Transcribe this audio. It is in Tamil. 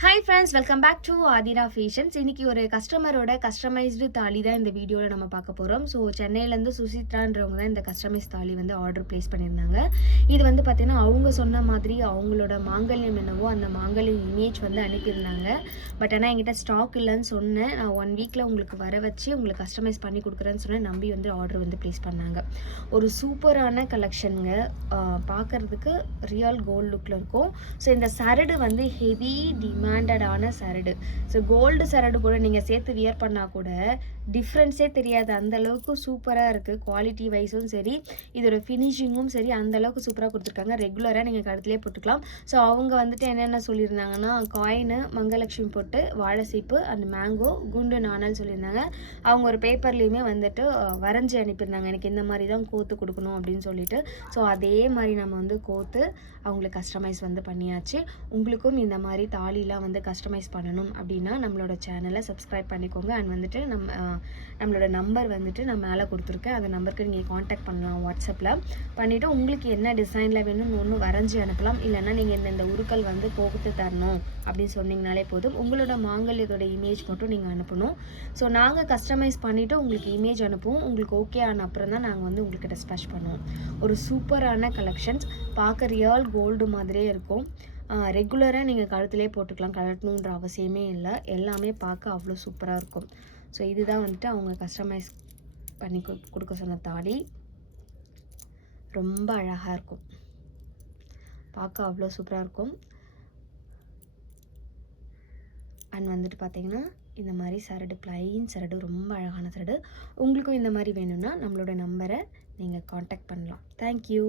Hi friends, welcome back to Aathira fashions. இன்றைக்கி ஒரு கஸ்டமரோட கஸ்டமைஸ்டு தாலி தான் இந்த வீடியோவில் நம்ம பார்க்க போகிறோம். ஸோ சென்னையிலேருந்து சுசித்ரான்றவங்க தான் இந்த கஸ்டமைஸ் தாலி வந்து ஆர்டர் ப்ளேஸ் பண்ணியிருந்தாங்க. இது வந்து பார்த்திங்கன்னா அவங்க சொன்ன மாதிரி அவங்களோட மாங்கல்யம் என்னவோ அந்த மாங்கல்யம் இமேஜ் வந்து அனுப்பியிருந்தாங்க. பட் ஆனால் என்கிட்ட ஸ்டாக் இல்லைன்னு சொன்னேன். நான் 1 வீக்கில் உங்களுக்கு வர வச்சு உங்களுக்கு கஸ்டமைஸ் பண்ணி கொடுக்குறேன்னு சொன்னேன். நம்பி வந்து ஆர்டர் வந்து ப்ளேஸ் பண்ணாங்க. ஒரு சூப்பரான கலெக்ஷனுங்க. பார்க்குறதுக்கு ரியல் கோல்டு லுக்கில் இருக்கும். ஸோ இந்த சரடு வந்து ஹெவி டிமாண்டடான சரடு. ஸோ கோல்டு சரடு கூட நீங்கள் சேர்த்து வியர் பண்ணால் கூட டிஃப்ரென்ஸே தெரியாது. அந்தளவுக்கு சூப்பராக இருக்குது. குவாலிட்டி வைஸும் சரி, இதோட ஃபினிஷிங்கும் சரி, அந்தளவுக்கு சூப்பராக கொடுத்துருக்காங்க. ரெகுலராக நீங்கள் கழுத்துலேயே போட்டுக்கலாம். ஸோ அவங்க வந்துட்டு என்னென்ன சொல்லியிருந்தாங்கன்னா, காயினு, மங்கலட்சுமி பொட்டு, வாழைசீப்பு, அந்த மேங்கோ, குண்டு நாணல் சொல்லியிருந்தாங்க. அவங்க ஒரு பேப்பர்லேயுமே வந்துட்டு வரைஞ்சி அனுப்பியிருந்தாங்க, எனக்கு இந்த மாதிரி தான் கோத்து கொடுக்கணும் அப்படின்னு சொல்லிட்டு. ஸோ அதே மாதிரி நம்ம வந்து கோத்து அவங்களுக்கு கஸ்டமைஸ் வந்து பண்ணியாச்சு. உங்களுக்கும் இந்த மாதிரி தாலிலாம் வந்து கஸ்டமைஸ் பண்ணணும் அப்படின்னா நம்மளோட சேனலை சப்ஸ்கிரைப் பண்ணிக்கோங்க. அண்ட் வந்துட்டு நம்மளோட நம்பர் வந்துட்டு நான் மேலே கொடுத்துருக்கேன். அந்த நம்பருக்கு நீங்கள் காண்டாக்ட் பண்ணலாம் வாட்ஸ்அப்பில் பண்ணிவிட்டு உங்களுக்கு என்ன டிசைனில் வேணும்னு ஒன்று வரைஞ்சி அனுப்பலாம். இல்லைன்னா நீங்கள் இந்த உருக்கள் வந்து கோர்த்து தரணும் அப்படின்னு சொன்னீங்கனாலே போதும். உங்களோட மாங்கல்யத்தோட இமேஜ் மட்டும் நீங்கள் அனுப்பணும். ஸோ நாங்கள் கஸ்டமைஸ் பண்ணிவிட்டு உங்களுக்கு இமேஜ் அனுப்புவோம். உங்களுக்கு ஓகே ஆன அப்புறம் தான் நாங்கள் வந்து உங்களுக்கு டிஸ்பேச் பண்ணுவோம். ஒரு சூப்பரான கலெக்ஷன்ஸ், பார்க்க ரியல் கோல்டு மாதிரியே இருக்கும். ரெகுலராக நீங்கள் கழுத்துலேயே போட்டுக்கலாம், கழட்டணுன்ற அவசியமே இல்லை. எல்லாமே பார்க்க அவ்வளோ சூப்பராக இருக்கும். ஸோ இதுதான் வந்துட்டு அவங்க கஸ்டமைஸ் பண்ணி கொடுக்க சொன்ன தாலி. ரொம்ப அழகாக இருக்கும், பார்க்க அவ்வளோ சூப்பராக இருக்கும். அண்ட் வந்துட்டு பார்த்தீங்கன்னா இந்த மாதிரி சரடு, ப்ளைன் சரடு, ரொம்ப அழகான சரடு. உங்களுக்கும் இந்த மாதிரி வேணும்னா நம்மளோட நம்பரை நீங்கள் காண்டாக்ட் பண்ணலாம். தேங்க்யூ.